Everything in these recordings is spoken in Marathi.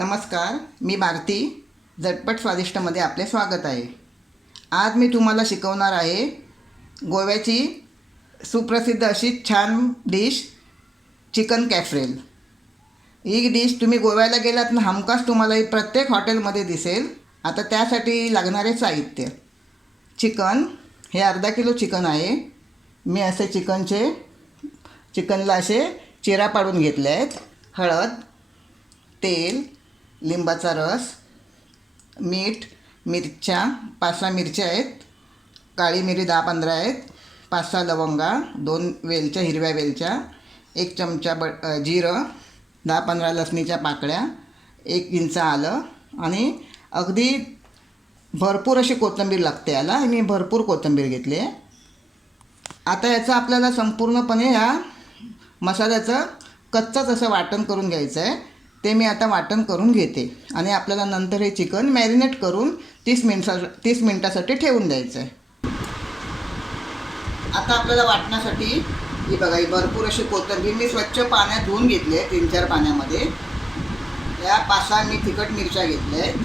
नमस्कार, मी भारती. झटपट स्वादिष्टमध्ये आपले स्वागत आहे. आज मी तुम्हाला शिकवणार आहे गोव्याची सुप्रसिद्ध अशी छान डिश चिकन कॅफ्रेल. ही डिश तुम्ही गोव्याला गेलात ना हमखास तुम्हाला ही प्रत्येक हॉटेलमध्ये दिसेल. आता त्यासाठी लागणारे साहित्य: चिकन, हे अर्धा किलो चिकन आहे. मी असे चिकनला असे चिरा पाडून घेतले आहेत. हळद, तेल, लिंबाचा रस, मीठ, मिरच्या 5-6 मिरच्या आहेत, काळी मिरी 10-15 आहेत, 5-6 लवंगा, 2 वेलच्या, हिरव्या वेलच्या, 1 चमचा जिरं, 10-15 लसणीच्या पाकळ्या, 1 इंच आलं आणि अगदी भरपूर अशी कोथिंबीर लागते याला. मी भरपूर कोथिंबीर घेतली आहे. आता याचं आपल्याला संपूर्णपणे ह्या मसाल्याचं कच्चंच असं वाटण करून घ्यायचं आहे. ते मी आता वाटण करून घेते आणि आपल्याला नंतर हे चिकन मॅरिनेट करून 30 मिनटासाठी ठेवून द्यायचं आहे. आता आपल्याला वाटण्यासाठी ही बघा, ही भरपूर अशी कोथिंबीर मी स्वच्छ पाण्यात धुवून घेतली आहे, 3-4 पाण्यामध्ये. या 5-6 मी तिखट मिरच्या घेतल्या आहेत,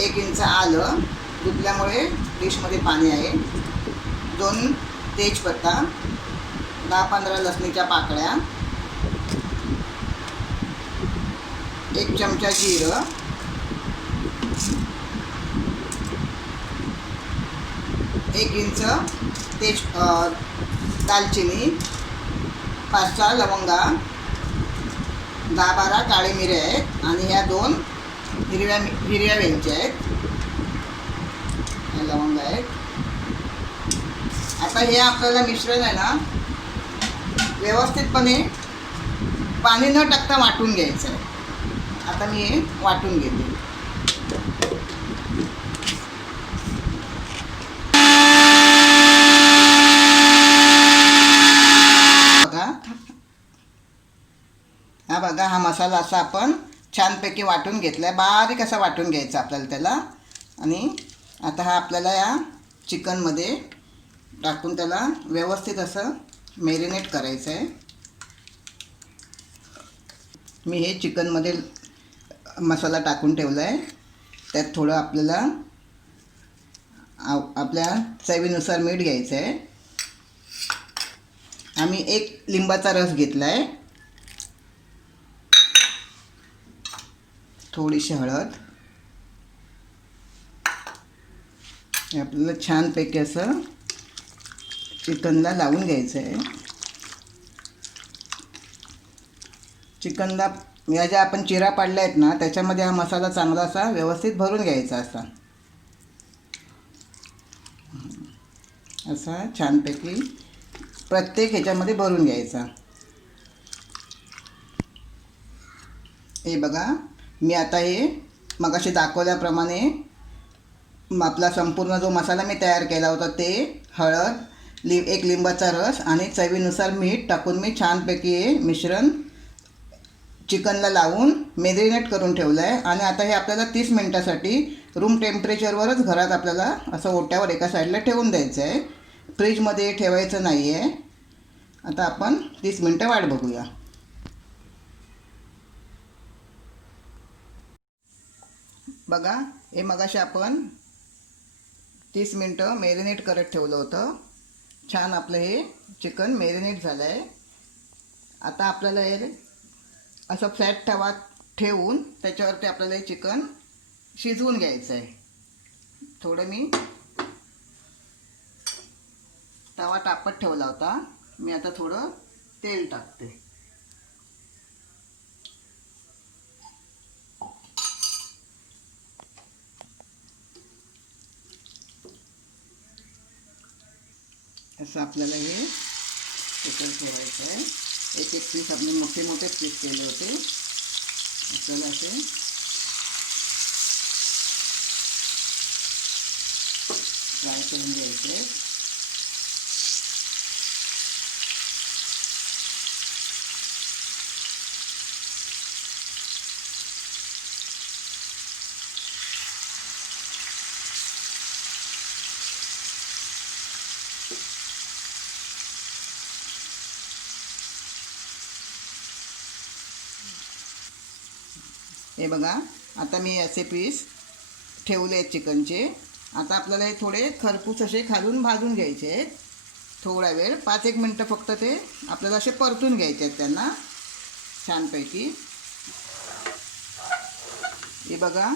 1 इंच आलं, धुतल्यामुळे डिशमध्ये पाणी आहे, 2 तेजपत्ता, 10-15 लसणीच्या पाकळ्या, 1 चमचा जिरं, 1 इंच दालचिनी, 5-6 लवंगा, 10-12 काळी मिऱ्या आहेत आणि ह्या 2 हिरव्या वेलच्या आहेत, ह्या लवंगा आहेत. आता हे आपल्याला मिश्रण आहे ना व्यवस्थितपणे पाणी न टाकता वाटून घ्यायचं आहे. आता मी हे वाटून घेते. बघा हा मसाला असा आपण छानपैकी वाटून घेतला आहे. बारीक असा वाटून घ्यायचा आपल्याला त्याला. आणि आता हा आपल्याला या चिकनमध्ये टाकून त्याला व्यवस्थित असं मॅरिनेट करायचं आहे. मी हे चिकनमध्ये मसाला टाकून ठेवला आहे. त्यात थोडं आपल्याला आपल्या चवीनुसार मीठ घ्यायचं आहे. आम्ही 1 लिंबाचा रस घेतला आहे, थोडीशी हळद. आपल्याला छानपैकी असं चिकनला लावून घ्यायचं आहे. चिकनला या ज्या आपण चिरा पाडल्या आहेत ना त्याच्यामध्ये हा मसाला चांगला असा व्यवस्थित भरून घ्यायचा असा छानपैकी प्रत्येक ह्याच्यामध्ये भरून घ्यायचा. हे बघा, मी आता हे मगाशी दाखवल्याप्रमाणे आपला संपूर्ण जो मसाला मी तयार केला होता ते हळद, 1 लिंबाचा रस आणि चवीनुसार मीठ टाकून मी छानपैकी हे मिश्रण चिकनला लावून मॅरिनेट करून ठेवलं आहे. आणि आता हे आपल्याला 30 मिनटासाठी रूम टेम्परेचरवरच घरात आपल्याला असं ओट्यावर एका साईडला ठेवून द्यायचं आहे. फ्रीजमध्ये ठेवायचं नाही आहे. आता आपण 30 मिनटं वाट बघूया. बघा, हे मगाशी आपण 30 मिनटं मॅरिनेट करत ठेवलं होतं. छान आपलं हे चिकन मॅरिनेट झालं आहे. आता आपल्याला हे असं फ्लॅट तवा ठेवून त्याच्यावरती आपल्याला हे चिकन शिजवून घ्यायचं आहे. थोडं मी तवा तापत ठेवला होता. मी आता थोडं तेल टाकते. असं आपल्याला हे चिकन ठेवायचं आहे. 1-1 पीस आपण मोठे पीस केले होते. आपल्याला असे फ्राय करून घ्यायचे. हे बघा, आता मी असे पीस ठेवले आहेत चिकनचे. आता आपल्याला हे थोडे खरपूस असे खालून भाजून घ्यायचे आहेत. थोडा वेळ 5-1 मिनटं फक्त ते आपल्याला असे परतून घ्यायचे आहेत त्यांना छानपैकी. हे बघा,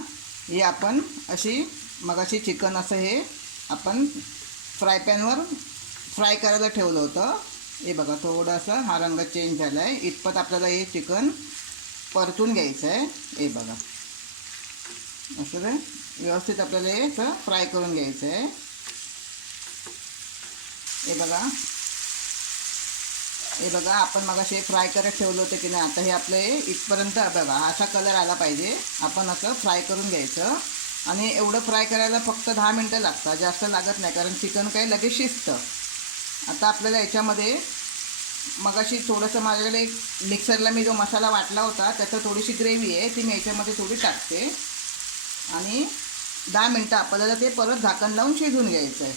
हे आपण अशी मगाशी चिकन असं हे आपण फ्राय पॅनवर फ्राय करायला ठेवलं होतं. हे बघा, थोडंसं हा रंग चेंज झाला आहे. इतपत आपल्याला हे चिकन परतून घ्यायचं आहे. हे बघा, असं व्यवस्थित आपल्याला हे असं फ्राय करून घ्यायचं आहे. हे बघा, आपण मगाशी फ्राय करत ठेवलं होतं की नाही, आता हे आपलं हे इथपर्यंत बघा असा कलर आला पाहिजे. आपण असं फ्राय करून घ्यायचं. आणि एवढं फ्राय करायला फक्त 10 मिनटं लागतात, जास्त लागत नाही, कारण चिकन काय लगेच शिजतं. आता आपल्याला याच्यामध्ये मगाशी थोडंसं माझ्याकडे एक मिक्सरला मी जो मसाला वाटला होता त्याचं थोडीशी ग्रेव्ही आहे, ती मी याच्यामध्ये थोडी टाकते. आणि 10 मिनटं आपल्याला ते परत झाकण लावून शिजवून घ्यायचं आहे.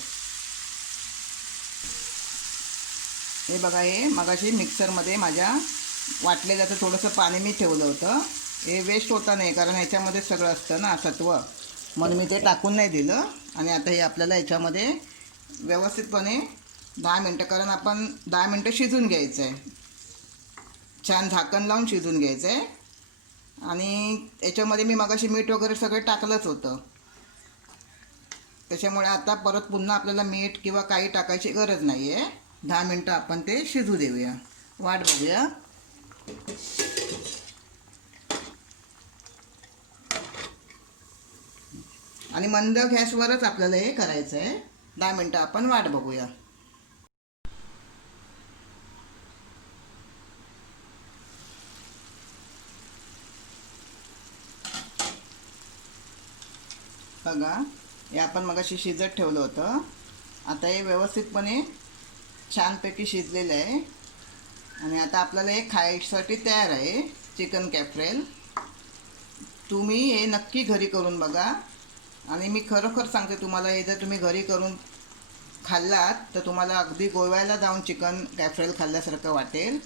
हे बघा, हे मगाशी मिक्सरमध्ये माझ्या वाटलेल्याचं थोडंसं पाणी मी ठेवलं होतं. हे वेस्ट होता नाही, कारण ह्याच्यामध्ये सगळं असतं ना सत्व, म्हणून मी ते टाकून नाही दिलं. आणि आता हे आपल्याला याच्यामध्ये व्यवस्थितपणे 10 मिनटं, कारण आपण 10 मिनटं शिजून घ्यायचं आहे, छान झाकण लावून शिजून घ्यायचं आहे. आणि याच्यामध्ये मी मगाशी मीठ वगैरे सगळं टाकलंच होतं, त्याच्यामुळे आता परत पुन्हा आपल्याला मीठ किंवा काही टाकायची गरज नाही आहे. 10 मिनटं आपण ते शिजू देऊया, वाट बघूया. आणि मंद गॅसवरच आपल्याला हे करायचं आहे. 10 मिनटं आपण वाट बघूया. बघा, हे आपण मगाशी शिजत ठेवलं होतं. आता हे व्यवस्थितपणे छानपैकी शिजलेलं आहे. आणि आता आपल्याला हे खायसाठी तयार आहे चिकन कॅफ्रेल. तुम्ही हे नक्की घरी करून बघा. आणि मी खरोखर सांगते तुम्हाला, हे जर तुम्ही घरी करून खाल्लात तर तुम्हाला अगदी गोव्याला जाऊन चिकन कॅफ्रेल खाल्ल्यासारखं वाटेल.